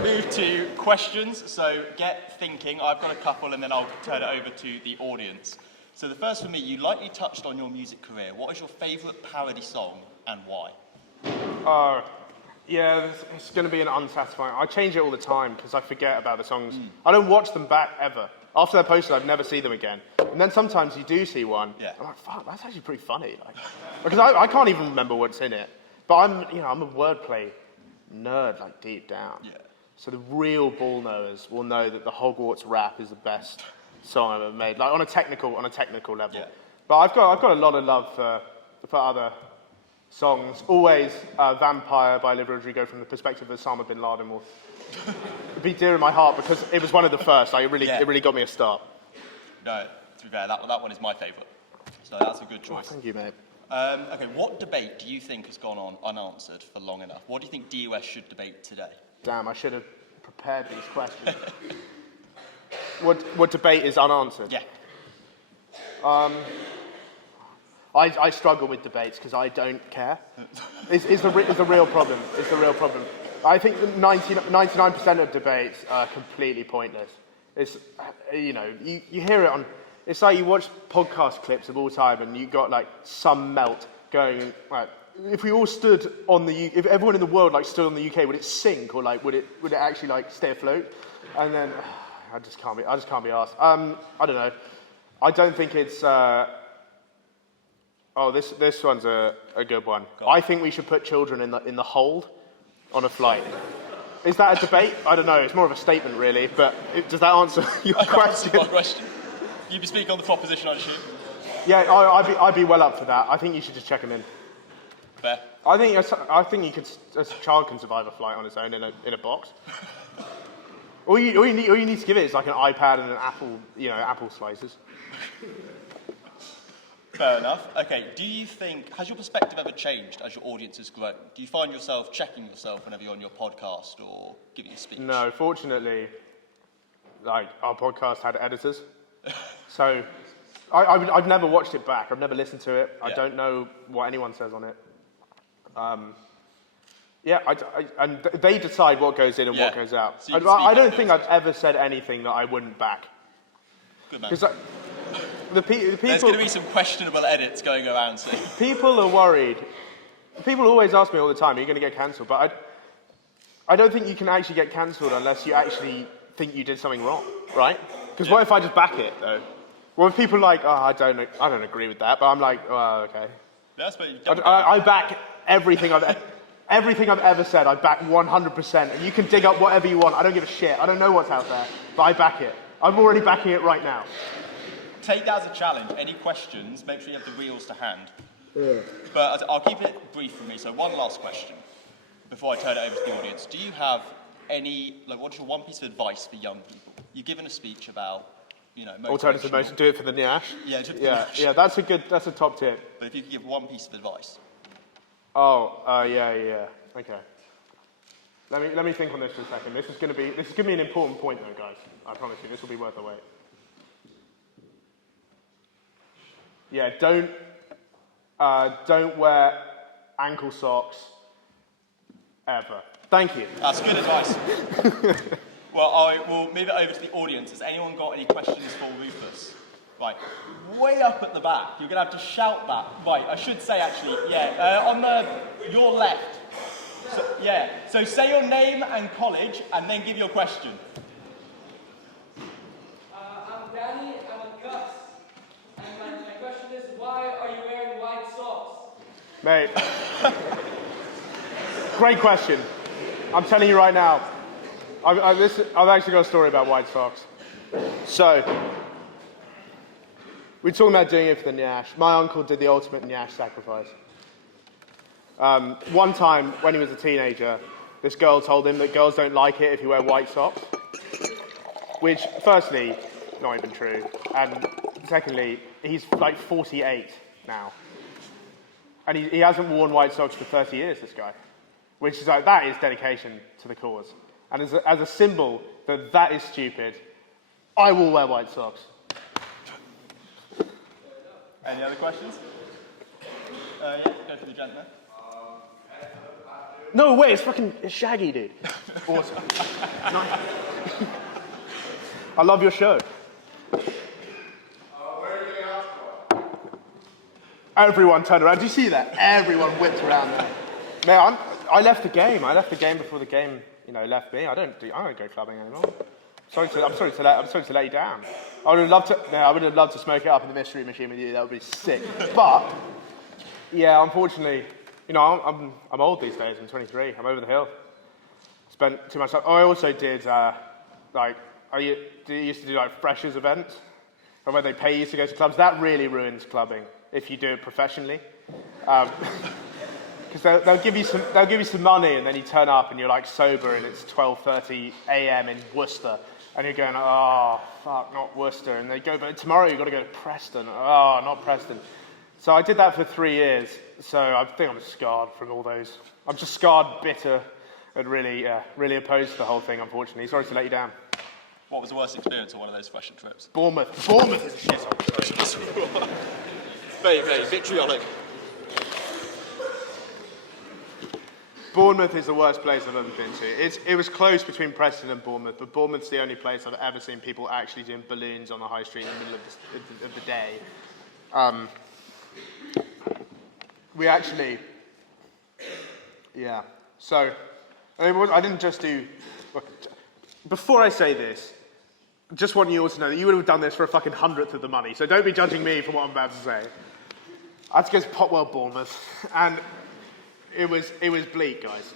going to move to questions, so get thinking. I've got a couple and then I'll turn it over to the audience. So the first for me, you lightly touched on your music career. What is your favourite parody song and why? Yeah, it's going to be an unsatisfying. I change it all the time because I forget about the songs. I don't watch them back ever. After they're posted, I'd never see them again. And then sometimes you do see one. Yeah. I'm like, fuck, that's actually pretty funny. Like, because I can't even remember what's in it. But I'm a wordplay nerd, like deep down. Yeah. So the real ball knowers will know that the Hogwarts rap is the best song I've ever made, like on a technical level. Yeah. But I've got a lot of love for other songs. Always Vampire by Olivia Rodrigo from the perspective of Osama bin Laden will be dear in my heart because it was one of the first. Like, it really got me a start. No, to be fair, that one is my favourite. So that's a good choice. Oh, thank you, mate. Okay, what debate do you think has gone on unanswered for long enough? What do you think DUS should debate today? Damn, I should have prepared these questions. What debate is unanswered? Yeah. I struggle with debates because I don't care. It's the real problem. It's the real problem. I think 99% of debates are completely pointless. It's, you hear it on... It's like you watch podcast clips of all time and you got like some melt going, like, if we all stood on if everyone in the world like stood on the UK, would it sink or like would it actually like stay afloat? And then I just can't be asked. I don't know. I don't think it's this one's a good one. I think we should put children in the hold on a flight. Is that a debate? I don't know. It's more of a statement really, but does that answer your question? My question. You'd be speaking on the proposition, I'd assume? Yeah, I'd be well up for that. I think you should just check them in. Fair. I think a child can survive a flight on its own in a box. all you need to give it is like an iPad and an apple slices. Fair enough. Okay, has your perspective ever changed as your audience has grown? Do you find yourself checking yourself whenever you're on your podcast or giving a speech? No, fortunately, like, our podcast had editors. So, I've never watched it back. I've never listened to it. I don't know what anyone says on it. And they decide what goes in and what goes out. So I don't think I've ever said anything that I wouldn't back. Good man. Because the people... There's going to be some questionable edits going around soon. People are worried. People always ask me all the time, are you going to get cancelled? But I don't think you can actually get cancelled unless you actually think you did something wrong, right? Because what if I just back it, though? What if people are like, I don't agree with that, but I'm like, oh, okay. That's what I back everything I've ever said. I back 100%. And you can dig up whatever you want. I don't give a shit. I don't know what's out there, but I back it. I'm already backing it right now. Take that as a challenge. Any questions, make sure you have the reels to hand. Yeah. But I'll keep it brief for me. So one last question before I turn it over to the audience. Do you have what's your one piece of advice for young people? You've given a speech about, alternative motion, do it for the Nyash. Yeah, that's a top tip. But if you could give one piece of advice. Yeah. Okay. Let me think on this for a second. This is going to be an important point, though, guys. I promise you, this will be worth the wait. Yeah, don't wear ankle socks ever. Thank you. That's good advice. Well, I will move it over to the audience. Has anyone got any questions for Rufus? Right, way up at the back. You're going to have to shout that. Right, I should say actually, on your left. So say your name and college, and then give your question. I'm Danny, I'm a Gus. And my question is, why are you wearing white socks? Mate. Great question. I'm telling you right now. I've actually got a story about white socks. So, we're talking about doing it for the Nyash. My uncle did the ultimate Nyash sacrifice. One time, when he was a teenager, this girl told him that girls don't like it if you wear white socks. Which, firstly, not even true. And secondly, he's like 48 now. And he hasn't worn white socks for 30 years, this guy. Which is like, that is dedication to the cause. And as a symbol that is stupid, I will wear white socks. Any other questions? Go for the gentleman. No way, it's Shaggy, dude. Awesome. Nice. I love your show. Everyone turned around. Did you see that? Everyone whipped around there. Man, I left the game. I left the game before the game, left me. I don't go clubbing anymore. I'm sorry to let you down. I would have loved to smoke it up in the mystery machine with you. That would be sick. But yeah, unfortunately, I'm old these days. I'm 23. I'm over the hill. Spent too much time. Oh, I also did I used to do freshers events, where they pay you to go to clubs. That really ruins clubbing if you do it professionally. Because they'll give you some money, and then you turn up and you're sober, and it's 12:30 a.m. in Worcester, and you're going, oh fuck, not Worcester, and they go, but tomorrow you've got to go to Preston. Oh, not Preston. So I did that for 3 years. So I think I'm scarred from all those. I'm just scarred, bitter, and really opposed to the whole thing. Unfortunately, sorry to let you down. What was the worst experience on one of those fashion trips? Bournemouth is a shithole. Very vitriolic. Bournemouth is the worst place I've ever been to. It was close between Preston and Bournemouth, but Bournemouth's the only place I've ever seen people actually doing balloons on the high street in the middle of the day. We actually, yeah. So, I didn't just do. Look, before I say this, just want you all to know that you would have done this for a fucking 100th of the money. So don't be judging me for what I'm about to say. I had to go to Potwell, Bournemouth, and it was bleak, guys.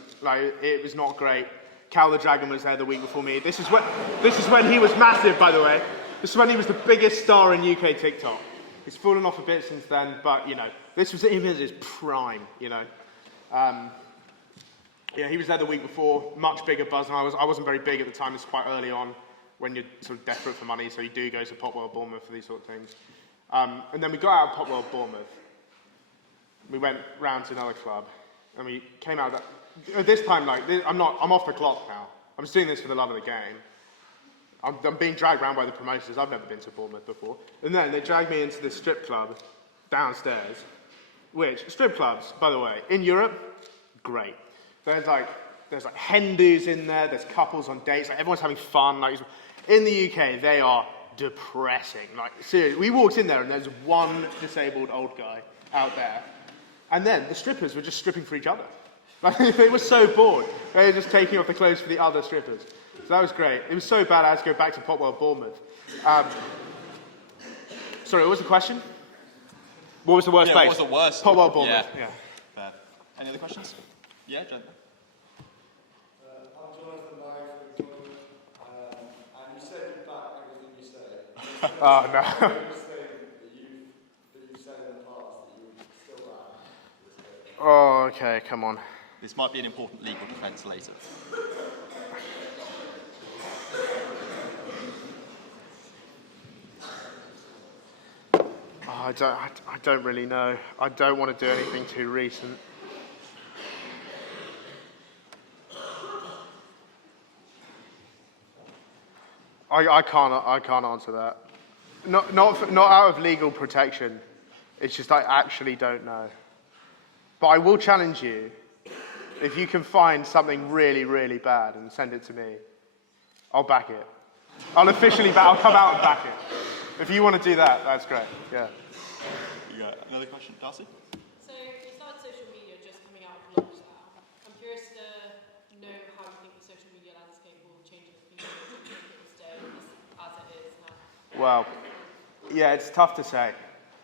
It was not great. Cal the Dragon was there the week before me. This is when he was massive, by the way. This is when he was the biggest star in UK TikTok. He's fallen off a bit since then, but this was him at his prime. Yeah, he was there the week before. Much bigger buzz than I was. I wasn't very big at the time. It's quite early on when you're sort of desperate for money, so you do go to Potwell, Bournemouth for these sort of things. And then we got out of Potwell, Bournemouth. We went round to another club, and we came out of that. At this time, I'm off the clock now. I'm just doing this for the love of the game. I'm being dragged around by the promoters. I've never been to Bournemouth before. And then they dragged me into the strip club downstairs, which, strip clubs, by the way, in Europe, great. There's hen-dos in there, there's couples on dates, everyone's having fun. In the UK, they are depressing. Seriously, we walked in there and there's one disabled old guy out there. And then the strippers were just stripping for each other. They were so bored. They were just taking off the clothes for the other strippers. So that was great. It was so bad I had to go back to Potwell, Bournemouth. Sorry, what was the question? What was the worst place? What was the worst? Potwell, Bournemouth. Yeah. Fair. Any other questions? Yeah, gentlemen. I'm Jonathan Barry from Jordan, and you said back everything you say. Oh, no. that you said in the past that you would still back. Oh, okay, come on. This might be an important legal defence later. Oh, I don't really know. I don't want to do anything too recent. I can't answer that. Not out of legal protection. It's just I actually don't know. But I will challenge you. If you can find something really, really bad and send it to me, I'll back it. I'll come out and back it. If you want to do that, that's great. Yeah. You got another question, Darcy? So you started social media just coming out of lockdown. I'm curious to know how you think the social media landscape will change in the future. Do you think it will stay as it is now? Well, yeah, it's tough to say.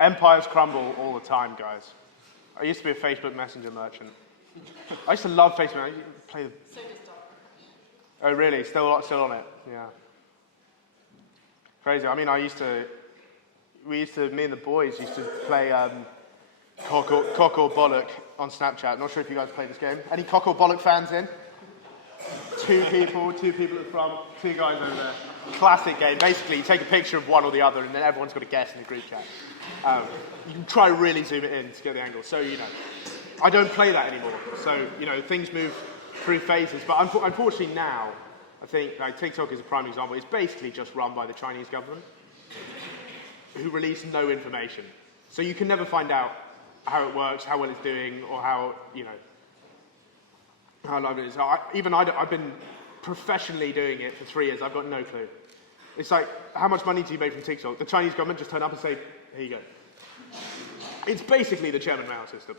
Empires crumble all the time, guys. I used to be a Facebook Messenger merchant. I used to love Facebook. I used to play the... So does Dark. Oh, really? Still on it? Yeah. Crazy. I mean, me and the boys used to play cock or bollock on Snapchat. Not sure if you guys play this game. Any cock or bollock fans in? Two people at the front, two guys over there. Classic game. Basically, you take a picture of one or the other, and then everyone's got to guess in the group chat. You can try really zoom it in to get the angle. So, I don't play that anymore. So, things move through phases. But unfortunately now, I think TikTok is a prime example. It's basically just run by the Chinese government, who release no information. So you can never find out how it works, how well it's doing, or how, how lively it is. I've been professionally doing it for 3 years. I've got no clue. It's like, how much money do you make from TikTok? The Chinese government just turn up and say, here you go. It's basically the Chairman Mao system.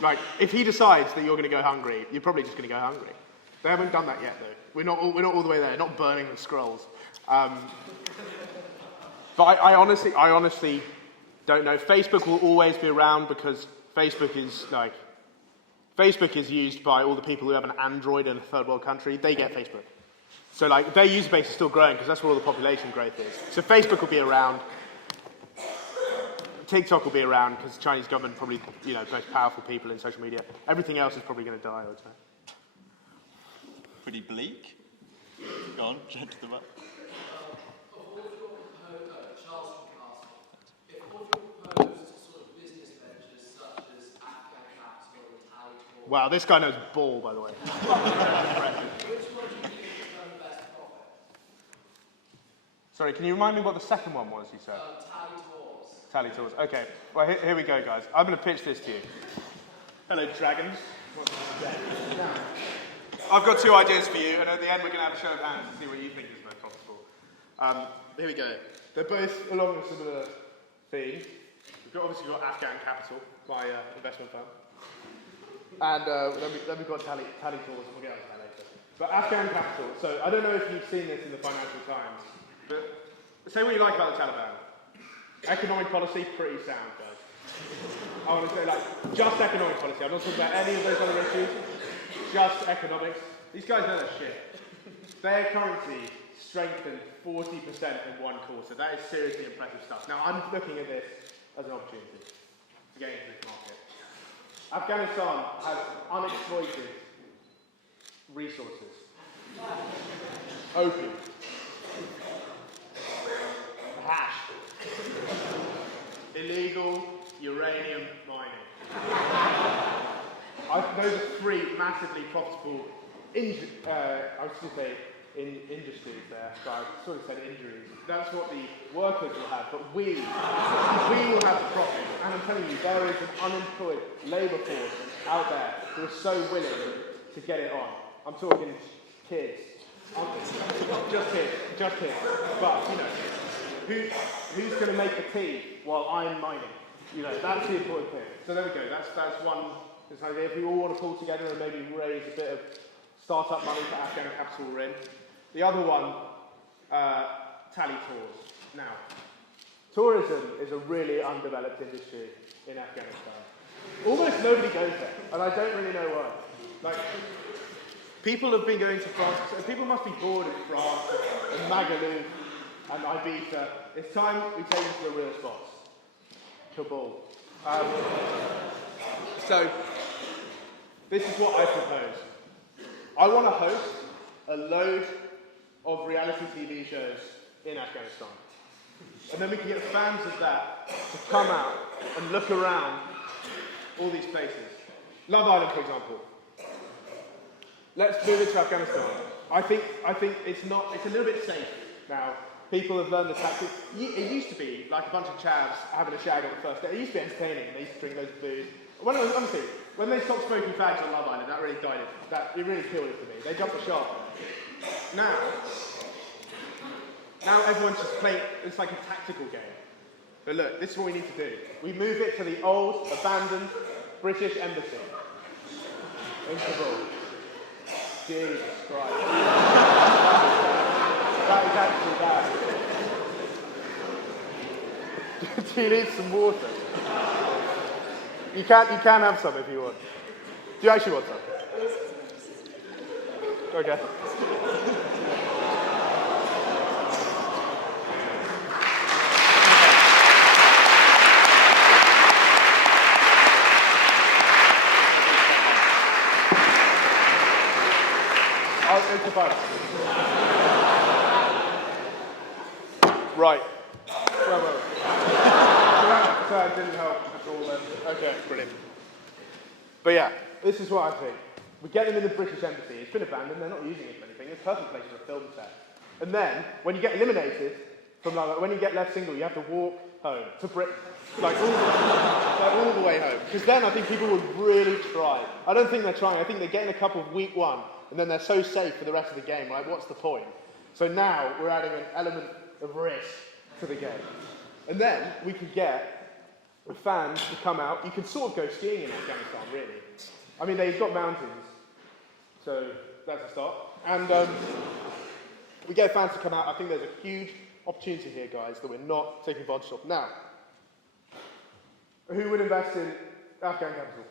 Like, if he decides that you're going to go hungry, you're probably just going to go hungry. They haven't done that yet, though. We're not all the way there. Not burning the scrolls. But I honestly don't know. Facebook will always be around because Facebook is used by all the people who have an Android in a third world country. They get Facebook. So like their user base is still growing because that's where all the population growth is. So Facebook will be around. TikTok will be around because the Chinese government probably, the most powerful people in social media. Everything else is probably going to die, I would say. Pretty bleak. Go on, jump to the back. Wow, this guy knows ball, by the way. Sorry, can you remind me what the second one was you said? Tally tours. Okay, well, here we go, guys. I'm going to pitch this to you. Hello, dragons. I've got 2 ideas for you, and at the end we're going to have a show of hands to see what you think is most possible. Here we go. They're both along a similar theme. We've obviously got Afghan Capital, my investment firm. And then we've got Tally tours, and we'll get onto that later. But Afghan Capital, so I don't know if you've seen this in the Financial Times, but say what you like about the Taliban. Economic policy, pretty sound, guys. I want to say, just economic policy. I'm not talking about any of those other issues. Just economics. These guys know their shit. Their currency strengthened 40% in one quarter. That is seriously impressive stuff. Now, I'm looking at this as an opportunity to get into this market. Afghanistan has unexploited resources. Opium. Hash. Illegal uranium mining. Those are 3 massively profitable industries there. So I sort of said injuries. That's what the workers will have, but we will have the profit. And I'm telling you, there is an unemployed labour force out there who are so willing to get it on. I'm talking kids. Just kids. But, who's going to make the tea while I'm mining? That's the important thing. So there we go. That's one. This idea. If we all want to pull together and maybe raise a bit of start-up money for Afghan Capital, we're in. The other one, Tally tours. Now, tourism is a really undeveloped industry in Afghanistan. Almost nobody goes there, and I don't really know why. People have been going to France, so people must be bored of France and Magaluf and Ibiza. It's time we take them to the real spots. Taboo. So, this is what I propose. I want to host a load of reality TV shows in Afghanistan. And then we can get fans of that to come out and look around all these places. Love Island, for example. Let's move it to Afghanistan. I think it's a little bit safe now. People have learned the tactic. It used to be like a bunch of chavs having a shag on the first day. It used to be entertaining, and they used to drink loads of booze. Honestly, when they stopped smoking fags on Love Island, that really died it. It really killed it for me. They jumped the shark. Now everyone's just playing. It's like a tactical game. But look, this is what we need to do. We move it to the old, abandoned British embassy in Kabul. Jesus Christ. That is actually bad. Do you need some water? You can have some if you want. Do you actually want some? Okay. It's a bug. Right. Well. So that didn't help at all then. Okay, brilliant. But yeah, this is what I think. We get them in the British embassy. It's been abandoned. They're not using it for anything. It's a perfect place for a film set. And then, when you get eliminated From like when you get left single, you have to walk home to Britain, like all the way home. Because then I think people would really try. I don't think they're trying. I think they're getting a couple of week one, and then they're so safe for the rest of the game. Like, what's the point? So now we're adding an element of risk to the game, and then we could get the fans to come out. You could sort of go skiing in Afghanistan, really. I mean, they've got mountains, so that's a start. And we get fans to come out. I think there's a huge opportunity here, guys, that we're not taking advantage of. Now, who would invest in Afghan capital?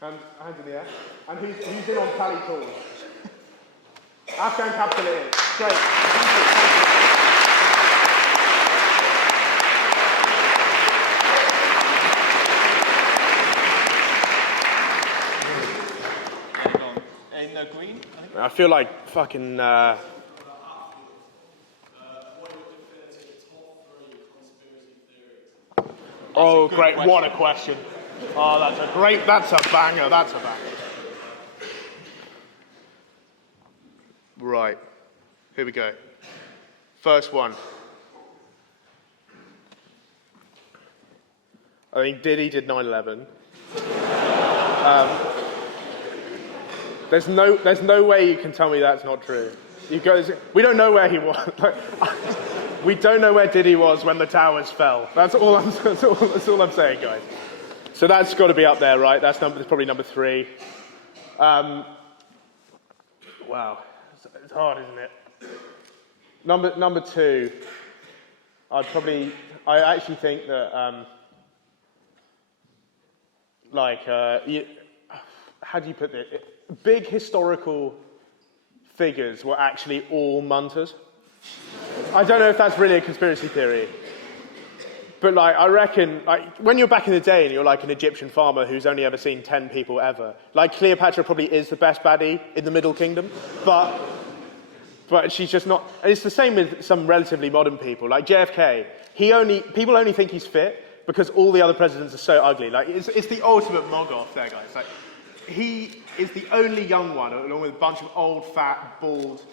Hands in the air. And who's in on tally tours? Afghan capital it is. Great. In the green, I think. I feel like fucking... Oh, great, what a question. Oh, that's a banger. Right, here we go. First one. I think Diddy did 9/11. There's no way you can tell me that's not true. We don't know where he was. We don't know where Diddy was when the towers fell. That's all I'm saying, guys. So that's got to be up there, right? That's probably number 3. Wow, it's hard, isn't it? Number 2. I actually think that how do you put this? Big historical figures were actually all munters. I don't know if that's really a conspiracy theory, but I reckon when you're back in the day and you're like an Egyptian farmer who's only ever seen 10 people ever, Cleopatra probably is the best baddie in the Middle Kingdom, but she's just not. It's the same with some relatively modern people, like JFK. People only think he's fit because all the other presidents are so ugly. It's the ultimate mog-off there, guys. He is the only young one, along with a bunch of old, fat, bald,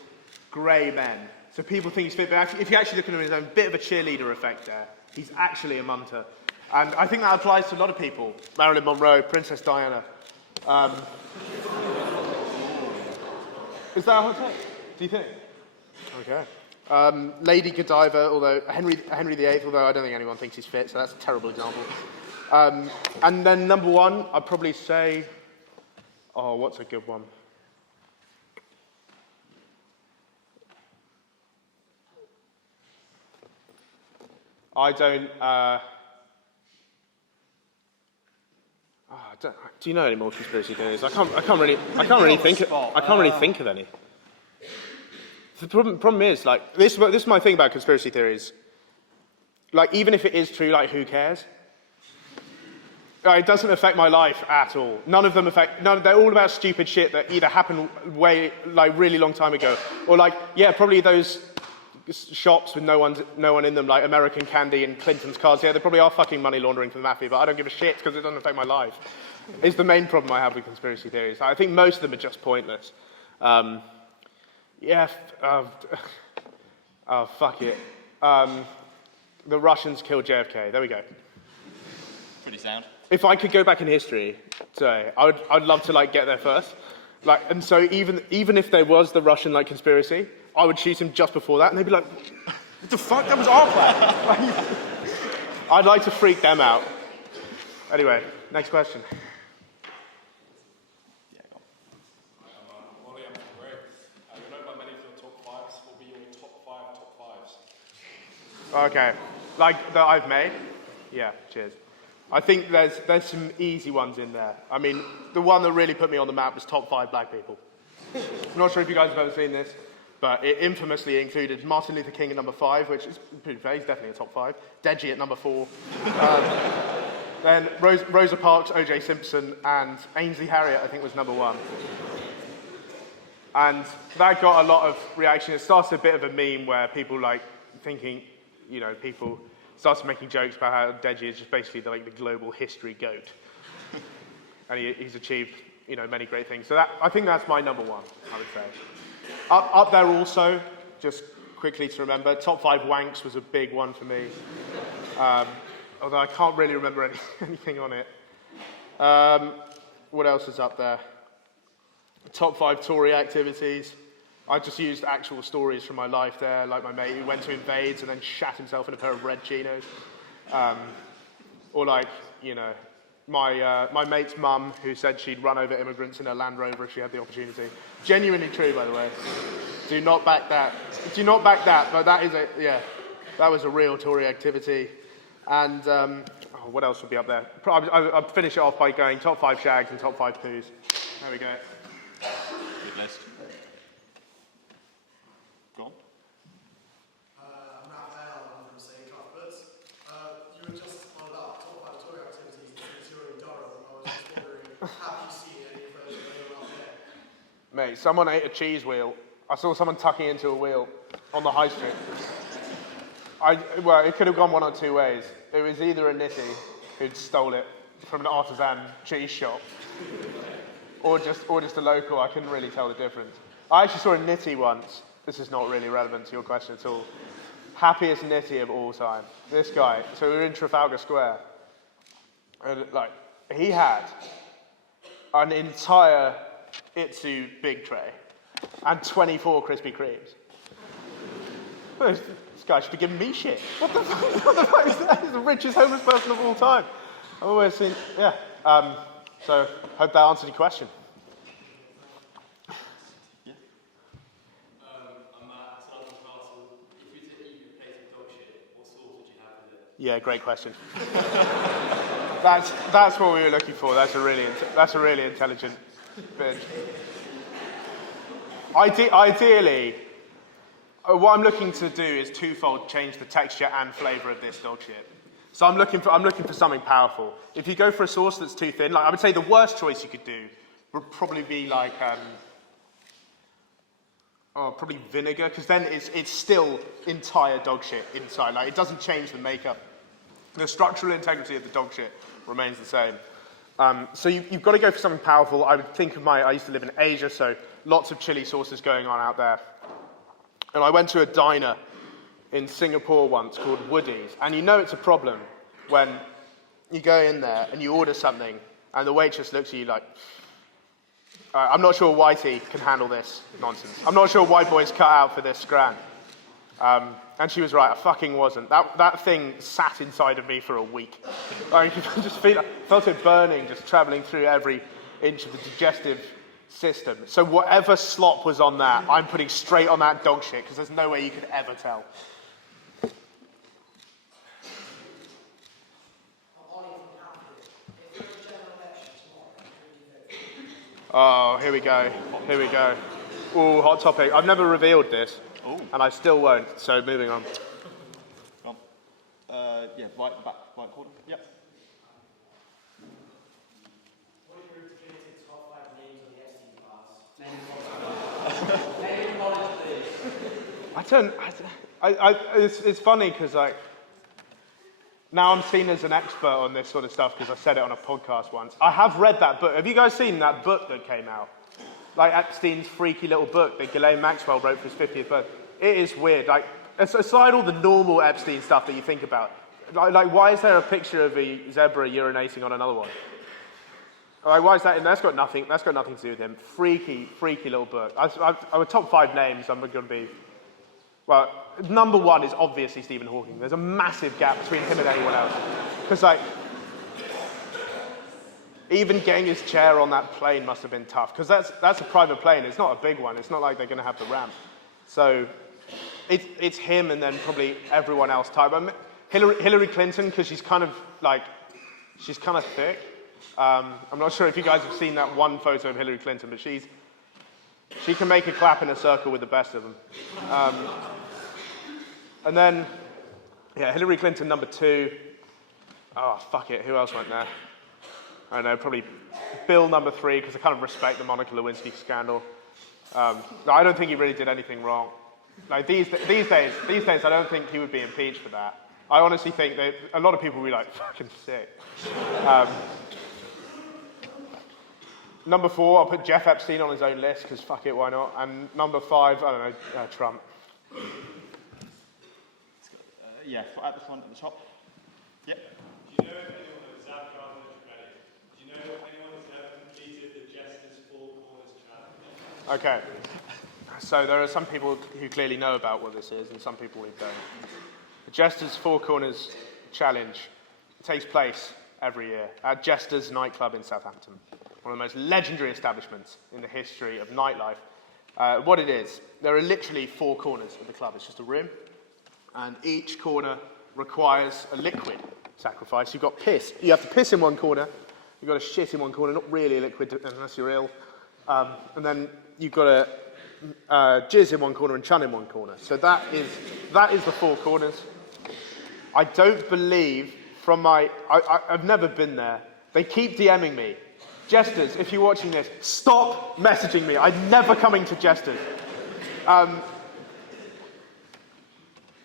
grey men. So people think he's fit, but actually, if you actually look at him, there's a bit of a cheerleader effect there. He's actually a munter. And I think that applies to a lot of people. Marilyn Monroe, Princess Diana. Is that a hot take? Do you think? Okay. Lady Godiva, although Henry VIII, although I don't think anyone thinks he's fit, so that's a terrible example. And then number 1, I'd probably say... Oh, what's a good one? Do you know any more conspiracy theories? I can't really think of any. The problem is, this is my thing about conspiracy theories. Even if it is true, who cares? It doesn't affect my life at all. None of them they're all about stupid shit that either happened really long time ago, or probably those shops with no one in them, like American Candy and Clinton's cars. Yeah, they probably are fucking money laundering for the mafia, but I don't give a shit because it doesn't affect my life. It's the main problem I have with conspiracy theories. I think most of them are just pointless. Fuck it. The Russians killed JFK. There we go. Pretty sound. If I could go back in history today, I'd love to get there first. And so even if there was the Russian conspiracy, I would shoot him just before that, and they'd be like, "What the fuck? That was our plan." I'd like to freak them out. Anyway, next question. Molly, I'm great. You know by many of your top 5s will be your top 5 top 5s. Okay, that I've made. Yeah, cheers. I think there's some easy ones in there. I mean, the one that really put me on the map was top 5 black people. I'm not sure if you guys have ever seen this, but it infamously included Martin Luther King at number 5, which is pretty fair, he's definitely a top 5. Deji at number 4. Then Rosa Parks, O.J. Simpson, and Ainsley Harriott, I think, was number 1. And that got a lot of reaction. It started a bit of a meme where people thinking, people started making jokes about how Deji is just basically the global history goat. And he's achieved, many great things. So I think that's my number 1, I would say. Up there also, just quickly to remember. Top 5 wanks was a big one for me. Although I can't really remember anything on it. What else is up there? Top 5 Tory activities. I just used actual stories from my life there, like my mate who went to invades and then shat himself in a pair of red chinos. Or like, you know, my mate's mum who said she'd run over immigrants in her Land Rover if she had the opportunity. Genuinely true, by the way. Do not back that. Do not back that, but that is that was a real Tory activity. And what else would be up there? I'll finish it off by going top 5 shags and top 5 poos. There we go. Good list. Go on. I'm Matt Hale, I'm from St. Cuthbert's. You were just on about top 5 Tory activities since you're in Durham. I was just wondering, have you seen any of those going on there? Mate, someone ate a cheese wheel. I saw someone tucking into a wheel on the high street. Well, it could have gone one or two ways. It was either a nitty who'd stole it from an artisan cheese shop, or just a local. I couldn't really tell the difference. I actually saw a nitty once. This is not really relevant to your question at all. Happiest nitty of all time. This guy. So we were in Trafalgar Square, and like he had an entire Itsu big tray and 24 Krispy Kremes. This guy should be giving me shit. What the fuck is that? He's the richest homeless person of all time. I've always seen, yeah. So, hope that answered your question. Yeah. I'm Matt, Sergeant Castle. If you were to eat a plate of dog shit, what sauce would you have with it? Yeah, great question. That's what we were looking for. That's a really intelligent bit. Ideally, what I'm looking to do is twofold: change the texture and flavour of this dog shit. So I'm looking for something powerful. If you go for a sauce that's too thin, like I would say the worst choice you could do would probably be like probably vinegar, because then it's still entire dog shit inside. Like it doesn't change the makeup. The structural integrity of the dog shit remains the same. So you've got to go for something powerful. I would think of I used to live in Asia, so lots of chili sauces going on out there. And I went to a diner in Singapore once called Woody's, and you know it's a problem when you go in there and you order something and the waitress looks at you like, I'm not sure Whitey can handle this nonsense. I'm not sure white boys cut out for this scran. And she was right, I fucking wasn't. That thing sat inside of me for a week. I just felt it burning, just travelling through every inch of the digestive system. So whatever slop was on that, I'm putting straight on that dog shit, because there's no way you could ever tell. Oh, here we go. Ooh, hot topic. I've never revealed this, and I still won't, so moving on. Go on. Yeah, right back, right corner. Yep. What are your indicated top 5 names of the Epstein files? Any knowledge of this? It's funny, because like, now I'm seen as an expert on this sort of stuff because I said it on a podcast once. I have read that book. Have you guys seen that book that came out? Like Epstein's freaky little book that Ghislaine Maxwell wrote for his 50th birthday. It is weird. Like, aside all the normal Epstein stuff that you think about, like why is there a picture of a zebra urinating on another one? Like, why is that? And that's got nothing to do with him. Freaky little book. Our top 5 names, I'm going to be. Well, number 1 is obviously Stephen Hawking. There's a massive gap between him and anyone else. Because, like, even getting his chair on that plane must have been tough. Because that's a private plane. It's not a big one. It's not like they're going to have the ramp. So it's him and then probably everyone else type. Hillary Clinton, because she's kind of thick. I'm not sure if you guys have seen that one photo of Hillary Clinton, but she can make a clap in a circle with the best of them. And then, yeah, Hillary Clinton, number 2. Oh, fuck it. Who else went there? I don't know, probably Bill, number 3, because I kind of respect the Monica Lewinsky scandal. I don't think he really did anything wrong. Like, these days, I don't think he would be impeached for that. I honestly think that a lot of people would be like, fucking sick. Number 4, I'll put Jeff Epstein on his own list, because fuck it, why not? And number 5, I don't know, Trump. yeah, at the front, at the top. Yep. Do you know if anyone has Do you know if anyone has ever completed the Jester's Four Corners challenge? Okay. So there are some people who clearly know about what this is and some people who don't. The Jester's Four Corners challenge takes place every year at Jester's nightclub in Southampton, one of the most legendary establishments in the history of nightlife. What it is, there are literally four corners of the club. It's just a room, and each corner requires a liquid sacrifice. You've got piss. You have to piss in one corner. You've got to shit in one corner, not really a liquid unless you're ill. And then you've got to jizz in one corner and chun in one corner. So that is the four corners. I don't believe from I've never been there. They keep DMing me. Jesters, if you're watching this, stop messaging me. I'm never coming to Jesters.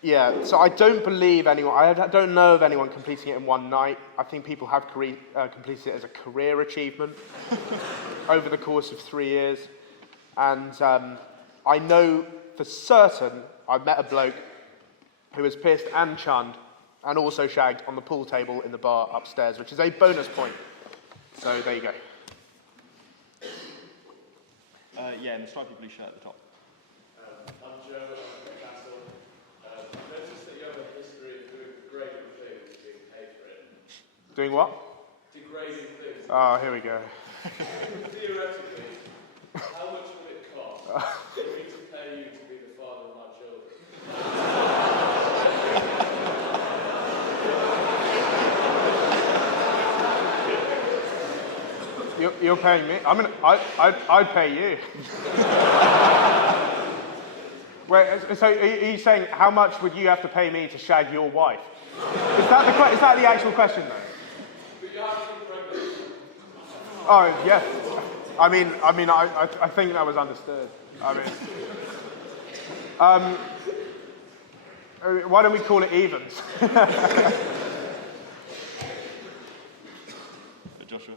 Yeah, so I don't believe anyone, I don't know of anyone completing it in one night. I think people have completed it as a career achievement over the course of 3 years. And I know for certain I've met a bloke who has pissed and chunned and also shagged on the pool table in the bar upstairs, which is a bonus point. So there you go. Yeah, in the stripy blue shirt at the top. I'm Joe, I'm from Castle. I've noticed that you have a history of doing degrading things being paid for it. Doing what? Degrading things. Oh, here we go. Theoretically, how much would it cost for me to pay you to be the father of my children? You're paying me? I'd pay you. Wait, so are you saying how much would you have to pay me to shag your wife? Is that the actual question, though? Oh, yes. I think that was understood. Why don't we call it evens? Joshua.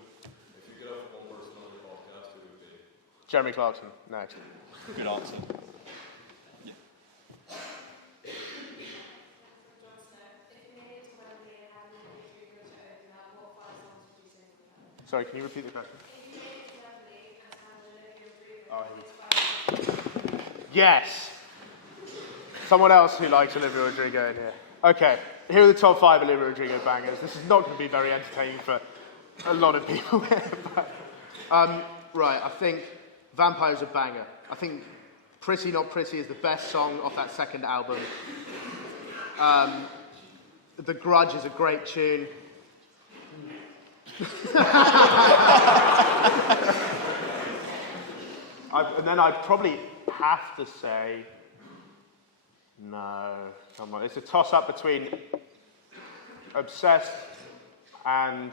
Jeremy Clarkson, next. Good answer. Yeah. Sorry, can you repeat the question? Oh, yes! Someone else who likes Olivia Rodrigo in here. Okay, here are the top 5 Olivia Rodrigo bangers. This is not going to be very entertaining for a lot of people. Right, I think Vampire's a banger. I think Pretty Not Pretty is the best song off that second album. The Grudge is a great tune. And then I'd probably have to say, no, come on. It's a toss-up between Obsessed and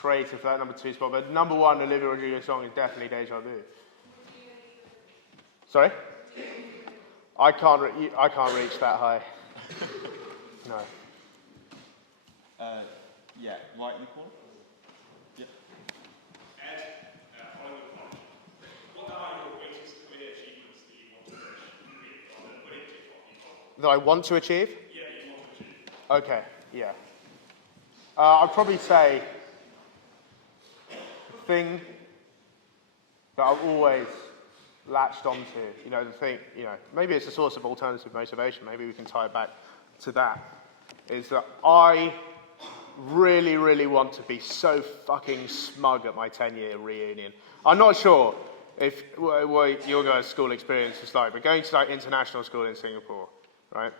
Traitor for that number 2 spot, but number 1 Olivia Rodrigo song is definitely Deja Vu. Sorry? I can't reach that high. No. Yeah, right in the corner. Yep. Ed, following the point, what are your greatest career achievements that you want to achieve? That I want to achieve? Yeah, that you want to achieve. Okay, yeah. I'd probably say the thing that I've always latched onto, the thing, maybe it's a source of alternative motivation, maybe we can tie it back to that, is that I really, really want to be so fucking smug at my 10-year reunion. I'm not sure what your guys' school experience is like, but going to international school in Singapore, right?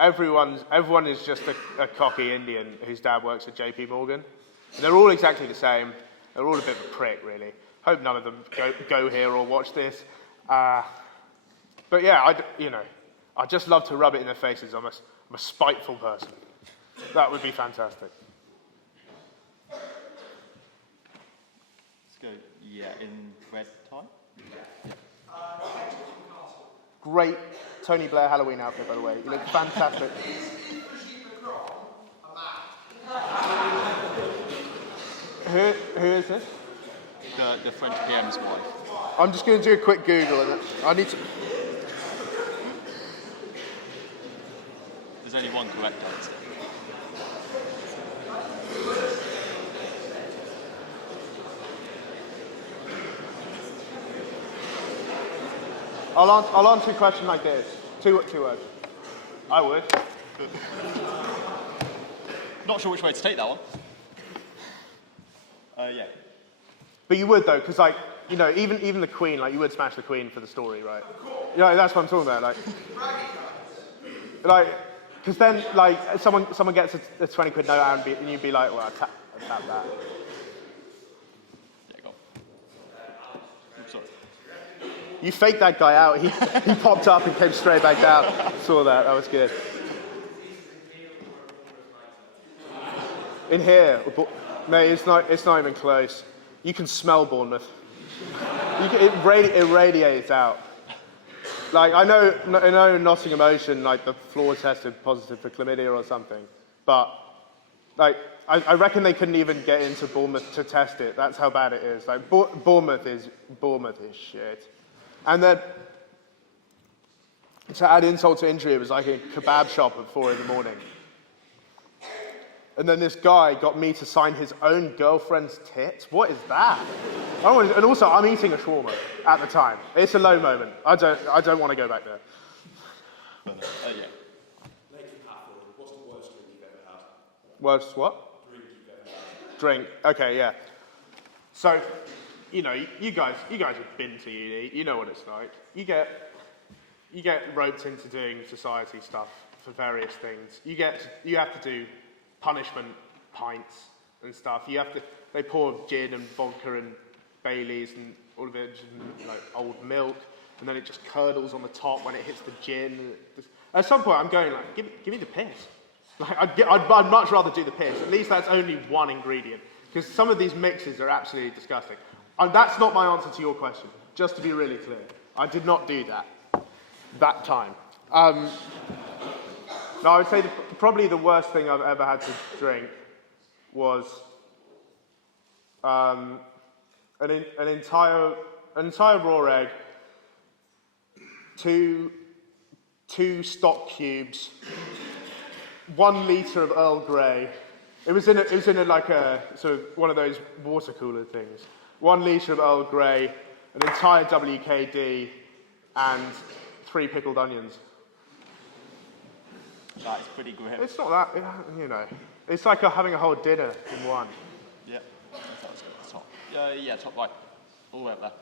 Everyone is just a cocky Indian whose dad works at JP Morgan. They're all exactly the same. They're all a bit of a prick, really. Hope none of them go here or watch this. But yeah, I just love to rub it in their faces. I'm a spiteful person. That would be fantastic. Let's go, in red tie. Great Tony Blair Halloween outfit, by the way. You look fantastic. Who is this? The French PM's wife. I'm just going to do a quick Google. I need to... There's only one correct answer. I'll answer a question like this. Two words. I would. Not sure which way to take that one. Yeah. But you would though, because like, you know, even the Queen, like you would smash the Queen for the story, right? You know, that's what I'm talking about. Like, because then like someone gets a 20 quid note out and you'd be like, well, I'll tap that. Yeah, go on. Oops, sorry. You faked that guy out. He popped up and came straight back down. Saw that. That was good. In here, mate, it's not even close. You can smell Bournemouth. It radiates out. Like I know Nottingham Ocean, like the floor tested positive for chlamydia or something, but like I reckon they couldn't even get into Bournemouth to test it. That's how bad it is. Like Bournemouth is shit. And then to add insult to injury, it was like a kebab shop at 4 a.m. And then this guy got me to sign his own girlfriend's tits. What is that? And also, I'm eating a shawarma at the time. It's a low moment. I don't want to go back there. Yeah. Naked Hatfield, what's the worst drink you've ever had? Worst what? Drink you've ever had. Drink. Okay, yeah. So, you know, you guys have been to uni. You know what it's like. You get roped into doing society stuff for various things. You have to do punishment pints and stuff. They pour gin and vodka and Baileys and all of it, just, like old milk, and then it just curdles on the top when it hits the gin. At some point, I'm going like, give me the piss. Like, I'd much rather do the piss. At least that's only one ingredient, because some of these mixes are absolutely disgusting. And that's not my answer to your question. Just to be really clear, I did not do that time. No, I would say probably the worst thing I've ever had to drink was an entire raw egg, two stock cubes, 1 litre of Earl Grey. It was in like a sort of one of those water cooler things. 1 litre of Earl Grey, an entire WKD, and 3 pickled onions. That is pretty grim. It's not that, you know. It's like having a whole dinner in one. Yeah. That's good. Top. Yeah, top right. All the way up there.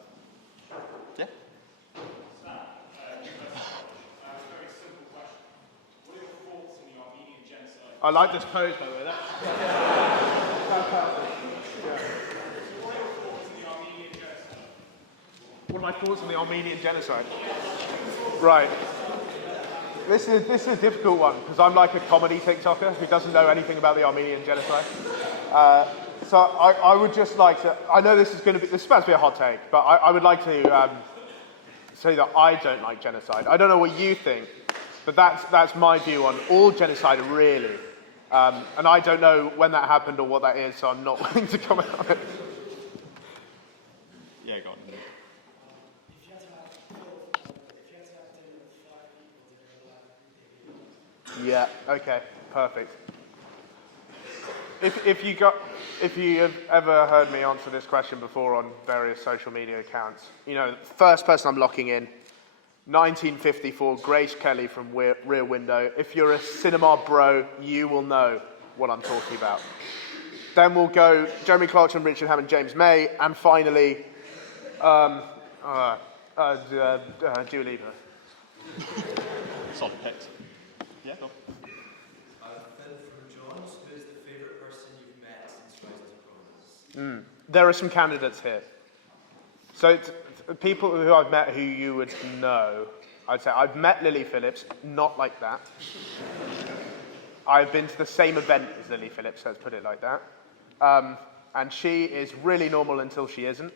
Yeah. Very simple question. What are your thoughts on the Armenian genocide? I like this pose, by the way. That's fantastic. Yeah. What are your thoughts on the Armenian genocide? What are my thoughts on the Armenian genocide? Right. This is a difficult one, because I'm like a comedy TikToker who doesn't know anything about the Armenian genocide. So I would just like to, I know this is supposed to be a hot take, but I would like to say that I don't like genocide. I don't know what you think, but that's my view on all genocide, really. And I don't know when that happened or what that is, so I'm not willing to comment on it. Yeah, go on. Yeah, okay, perfect. If you have ever heard me answer this question before on various social media accounts, you know, first person I'm locking in, 1954, Grace Kelly from Rear Window. If you're a cinema bro, you will know what I'm talking about. Then we'll go Jeremy Clarkson, Richard Hammond, James May, and finally, Dua Lipa. Solid picks. Yeah, go on. Phil from John's, who's the favourite person you've met since Rise to Prominence? There are some candidates here. So people who I've met who you would know, I'd say I've met Lily Phillips, not like that. I've been to the same event as Lily Phillips, let's put it like that. And she is really normal until she isn't,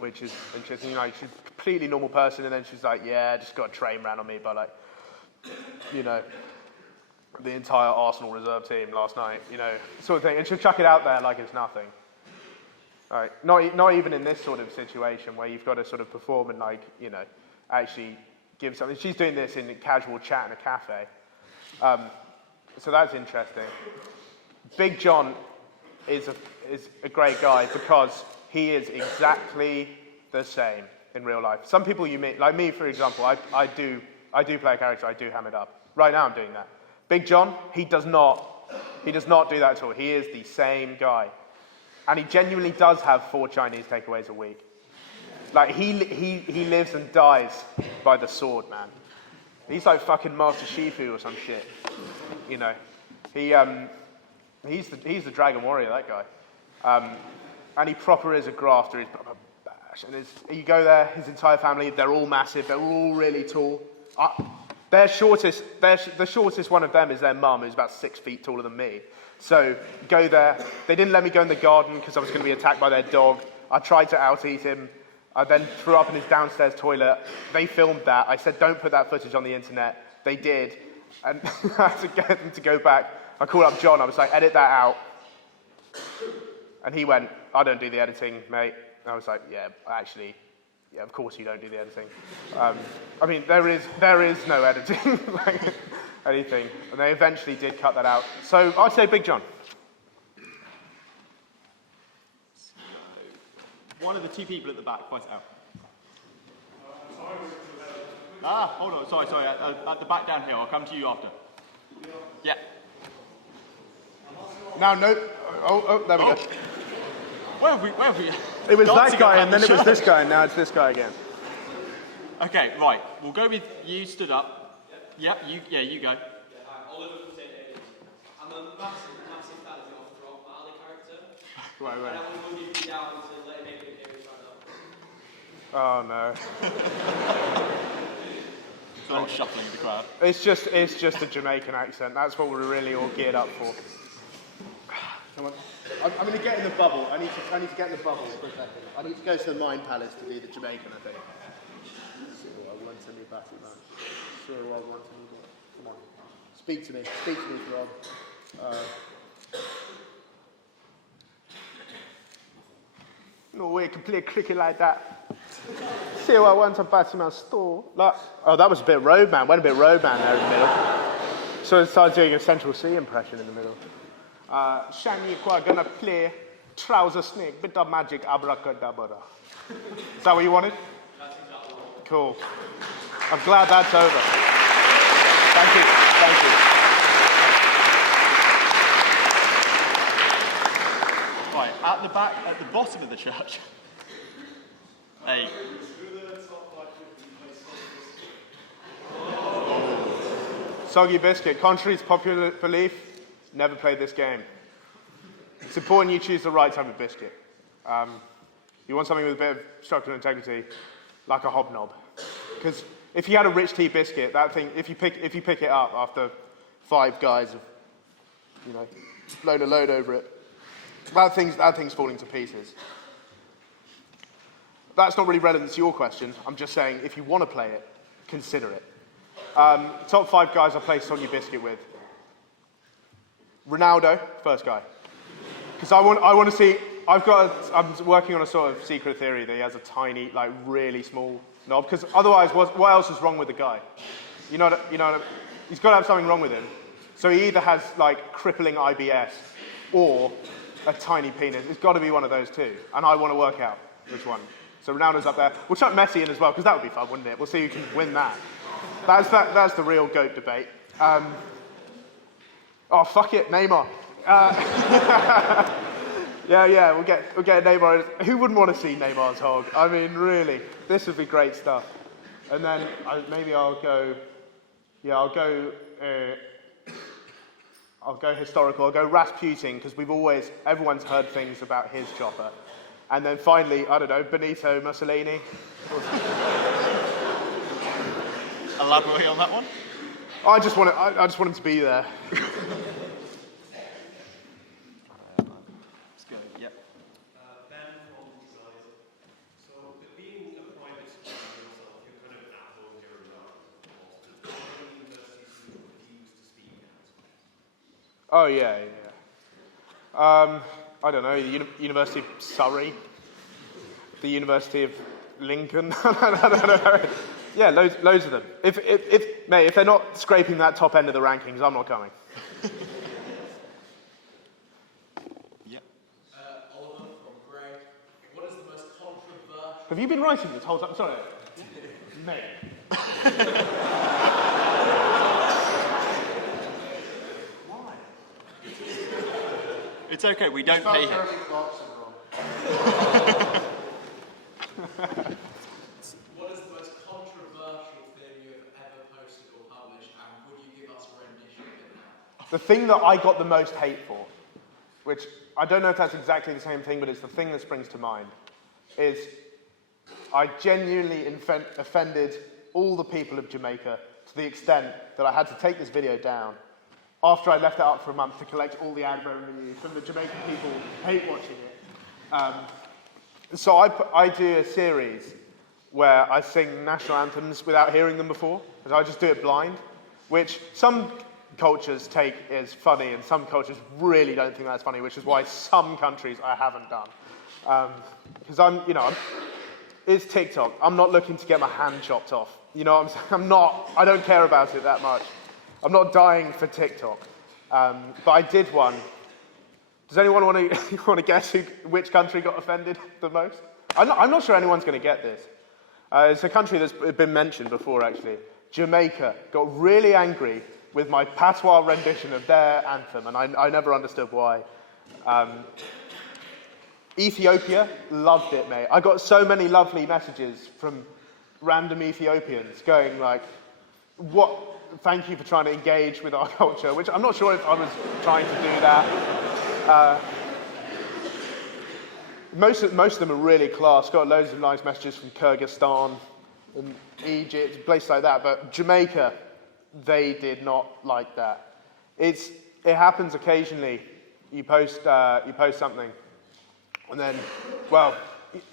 which is interesting. You know, she's a completely normal person, and then she's like, yeah, just got a train ran on me by, like, you know, the entire Arsenal reserve team last night, you know, sort of thing. And she'll chuck it out there like it's nothing. Right. Not even in this sort of situation where you've got to sort of perform and, like, you know, actually give something. She's doing this in a casual chat in a cafe. So that's interesting. Big John is a great guy because he is exactly the same in real life. Some people you meet, like me, for example, I do play a character, I do ham it up. Right now I'm doing that. Big John, he does not do that at all. He is the same guy. And he genuinely does have 4 Chinese takeaways a week. Like, he lives and dies by the sword, man. He's like fucking Master Shifu or some shit. You know. He's the Dragon Warrior, that guy. And he proper is a grafter. He's proper bash. And you go there, his entire family, they're all massive. They're all really tall. The shortest one of them is their mum, who's about 6 feet taller than me. So, go there. They didn't let me go in the garden because I was going to be attacked by their dog. I tried to out-eat him. I then threw up in his downstairs toilet. They filmed that. I said, don't put that footage on the internet. They did. And I had to get them to go back. I called up John. I was like, edit that out. And he went, I don't do the editing, mate. And I was like, yeah, actually, yeah, of course you don't do the editing. I mean, there is no editing, like anything. And they eventually did cut that out. So I'd say Big John. One of the 2 people at the back, point it out. Hold on, sorry. At the back down here, I'll come to you after. Yeah. Now, no. Oh, there we go. Where have we? It was Dancing that guy, around and then the it was church. this guy, and now it's this guy again. Okay, right. We'll go with you stood up. Yeah, you go. Yeah, hi, Oliver from St. David's. I'm a massive fan of the off-drop Marley character. Right. And I want to be down to let him make it here right now. Oh no. It's a lot of shuffling in the crowd. It's just a Jamaican accent. That's what we're really all geared up for. Come on. I'm going to get in the bubble. I need to get in the bubble for a second. I need to go to the Mind Palace to do the Jamaican, I think. Sure, I want to be back in that. Sure, I want to be back. Come on. Speak to me, Rob. No way, you can play cricket like that. See what I want to bat in my store. Like, oh, that was a bit Roadman. Went a bit Roadman there in the middle. So I started doing a Central C impression in the middle. Shaniqua gonna play Trouser Snake, bit of magic, abracadabra. Is that what you wanted? That's exactly what. Cool. I'm glad that's over. Thank you. Right, at the back, at the bottom of the church. Hey. Soggy Biscuit. Contrary to popular belief, never played this game. It's important you choose the right type of biscuit. You want something with a bit of structural integrity, like a hobnob. Because if you had a rich tea biscuit, that thing, if you pick it up after 5 guys have, blown a load over it, that thing's falling to pieces. That's not really relevant to your question. I'm just saying, if you want to play it, consider it. Top 5 guys I play Soggy Biscuit with. Ronaldo, first guy. Because I want to see, I'm working on a sort of secret theory that he has a tiny, like really small knob. Because otherwise, what else is wrong with the guy? He's got to have something wrong with him. So he either has like crippling IBS or a tiny penis. It's got to be one of those two. And I want to work out which one. So Ronaldo's up there. We'll chuck Messi in as well, because that would be fun, wouldn't it? We'll see who can win that. That's the real GOAT debate. Oh, fuck it, Neymar. Yeah, we'll get Neymar. Who wouldn't want to see Neymar's hog? I mean, really, this would be great stuff. And then I'll go historical. I'll go Rasputin, because everyone's heard things about his chopper. And then finally, I don't know, Benito Mussolini. Elaborate on that one. I just want him to be there. Let's go. Yep. Ben from Design. So, being a private student yourself, you're kind of at home here and there. What are the university students refuse to speak at? Oh, yeah. I don't know, the University of Surrey, the University of Lincoln, I don't know. Yeah, loads of them. Mate, if they're not scraping that top end of the rankings, I'm not coming. Yeah. Oliver from Greg. What is the most controversial? Have you been writing this whole time? Sorry. Mate. It's okay, we don't pay him. What is the most controversial thing you have ever posted or published, and would you give us a rendition of it now? The thing that I got the most hate for, which I don't know if that's exactly the same thing, but it's the thing that springs to mind, is I genuinely offended all the people of Jamaica to the extent that I had to take this video down after I left it up for a month to collect all the ad revenue from the Jamaican people hate watching it. So I do a series where I sing national anthems without hearing them before, and I just do it blind, which some cultures take as funny and some cultures really don't think that's funny, which is why some countries I haven't done. Because it's TikTok. I'm not looking to get my hand chopped off. You know what I'm saying? I don't care about it that much. I'm not dying for TikTok. But I did one. Does anyone want to guess which country got offended the most? I'm not sure anyone's going to get this. It's a country that's been mentioned before, actually. Jamaica got really angry with my patois rendition of their anthem, and I never understood why. Ethiopia loved it, mate. I got so many lovely messages from random Ethiopians going like, thank you for trying to engage with our culture, which I'm not sure if I was trying to do that. Most of them are really class. Got loads of nice messages from Kyrgyzstan and Egypt, places like that. But Jamaica, they did not like that. It happens occasionally. You post something, and then, well,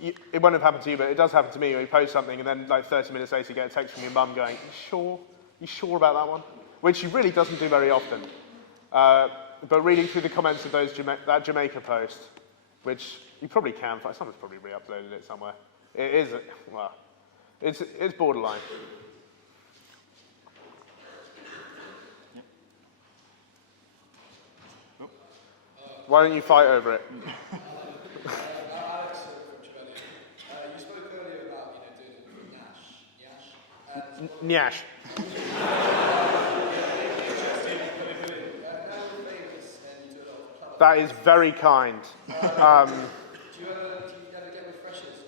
it won't have happened to you, but it does happen to me. You post something, and then like 30 minutes later, you get a text from your mum going, You sure about that one? Which she really doesn't do very often. But reading through the comments of that Jamaica post, which you probably can find, someone's probably re-uploaded it somewhere. It is, well, it's borderline. Yep. Oh. Why don't you fight over it? Alex from Trevally. You spoke earlier about doing Nyash. Nyash. That is very kind. Do you ever get with freshers?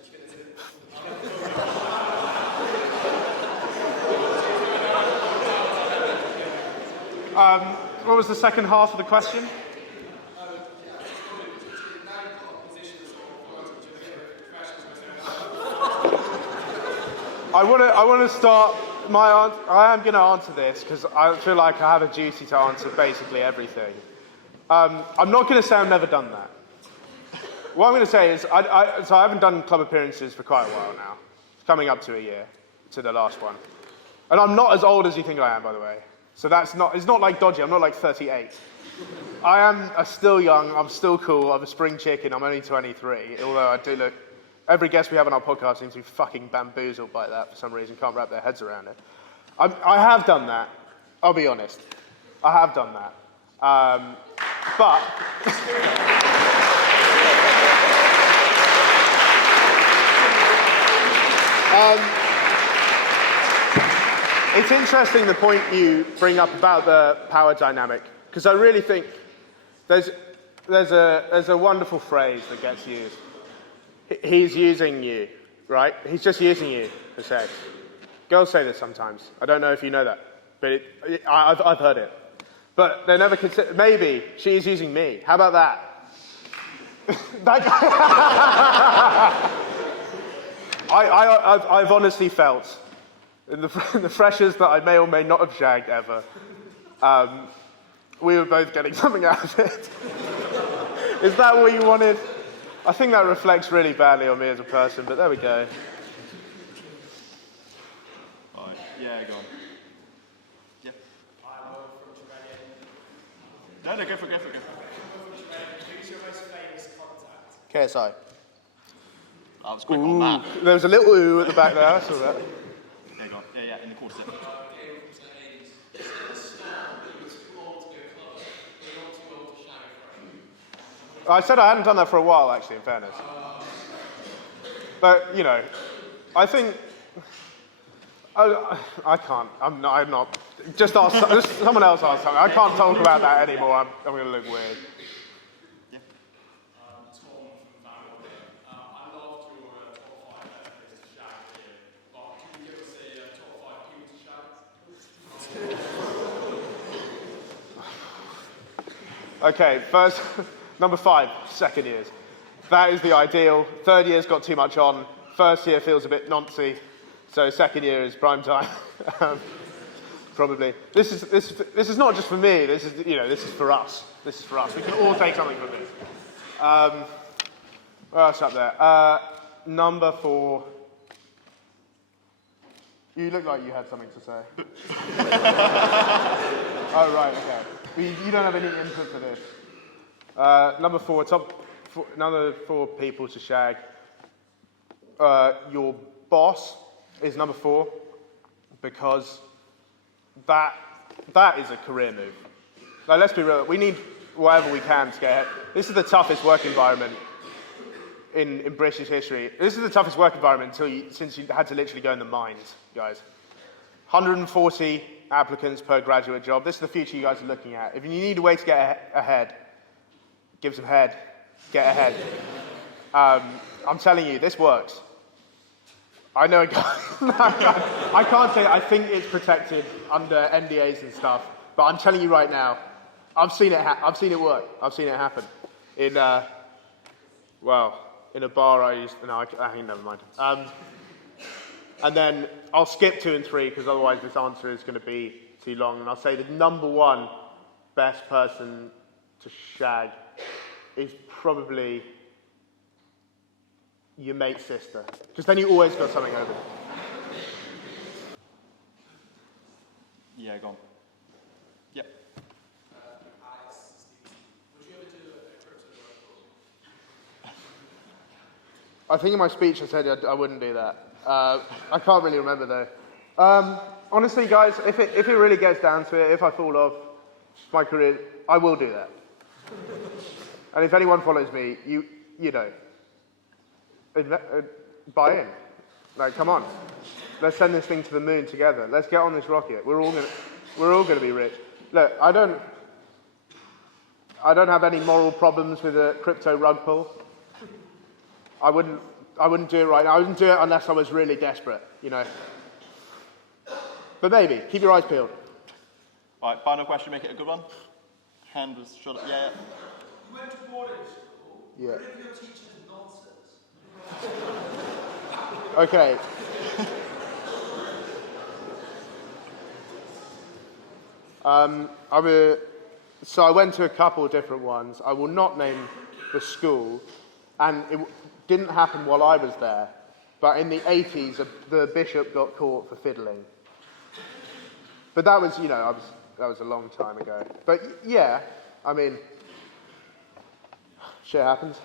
What was the second half of the question? I want to start my answer. I am going to answer this because I feel like I have a duty to answer basically everything. I'm not going to say I've never done that. What I'm going to say is, so I haven't done club appearances for quite a while now. It's coming up to a year, to the last one. And I'm not as old as you think I am, by the way. So it's not like dodgy, I'm not like 38. I am still young, I'm still cool, I'm a spring chicken, I'm only 23, although I do look, every guest we have on our podcast seems to be fucking bamboozled by that for some reason, can't wrap their heads around it. I have done that, I'll be honest. I have done that. But it's interesting the point you bring up about the power dynamic, because I really think there's a wonderful phrase that gets used. He's using you, right? He's just using you for sex. Girls say this sometimes. I don't know if you know that, but I've heard it. But they never consider, maybe she's using me. How about that? I've honestly felt, in the freshers that I may or may not have shagged ever, we were both getting something out of it. Is that what you wanted? I think that reflects really badly on me as a person, but there we go. All right. Yeah, go on. Yeah. No, go for it. Who's your most famous contact? KSI. I was quick on that. There was a little ooh at the back there, I saw that. Yeah, go on. Yeah, in the quarter zip. Came from St. Aidan's. You said at the start that you were too old to go clubbing, but you're not too old to shag fresh. I said I hadn't done that for a while, actually, in fairness. But, you know, I think... I can't. I'm not. Just ask, someone else ask something. I can't talk about that anymore. I'm going to look weird. Yeah. Tom from Van Order. I loved your top 5 best places to shag here, but can you give us a top 5 people to shag? Okay, first, number 5, second years. That is the ideal. Third year's got too much on. First year feels a bit noncy. So second year is prime time, probably. This is not just for me. This is for us. This is for us. We can all take something from this. What else up there? Number 4. You look like you had something to say. Oh right, okay. You don't have any input for this. Number 4. Number 4 people to shag. Your boss is number 4, because that is a career move. Like, let's be real, we need whatever we can to get ahead. This is the toughest work environment in British history. This is the toughest work environment since you had to literally go in the mines, guys. 140 applicants per graduate job. This is the future you guys are looking at. If you need a way to get ahead, give some head, get ahead. I'm telling you, this works. I know, I can't say, I think it's protected under NDAs and stuff, but I'm telling you right now, I've seen it work. I've seen it happen. In a bar I used to, no, I think, never mind. And then I'll skip 2 and 3, because otherwise this answer is going to be too long, and I'll say the number 1 best person to shag is probably your mate's sister, because then you always got something over. Yeah, go on. Yep. Alex, Steve, would you ever do a crypto rug pull? I think in my speech I said I wouldn't do that. I can't really remember though. Honestly, guys, if it really gets down to it, if I fall off my career, I will do that. And if anyone follows me, you know, buy in. Like, come on. Let's send this thing to the moon together. Let's get on this rocket. We're all gonna be rich. Look, I don't have any moral problems with a crypto rug pull. I wouldn't do it right now. I wouldn't do it unless I was really desperate, you know. But maybe. Keep your eyes peeled. All right, final question, make it a good one. Hand was shot up. Yeah. You went to boarding school. Yeah. What if your teacher's nonsense? Okay. So I went to a couple of different ones. I will not name the school, and it didn't happen while I was there. But in the 80s, the bishop got caught for fiddling. But that was, you know, that was a long time ago. But yeah, I mean, shit happens.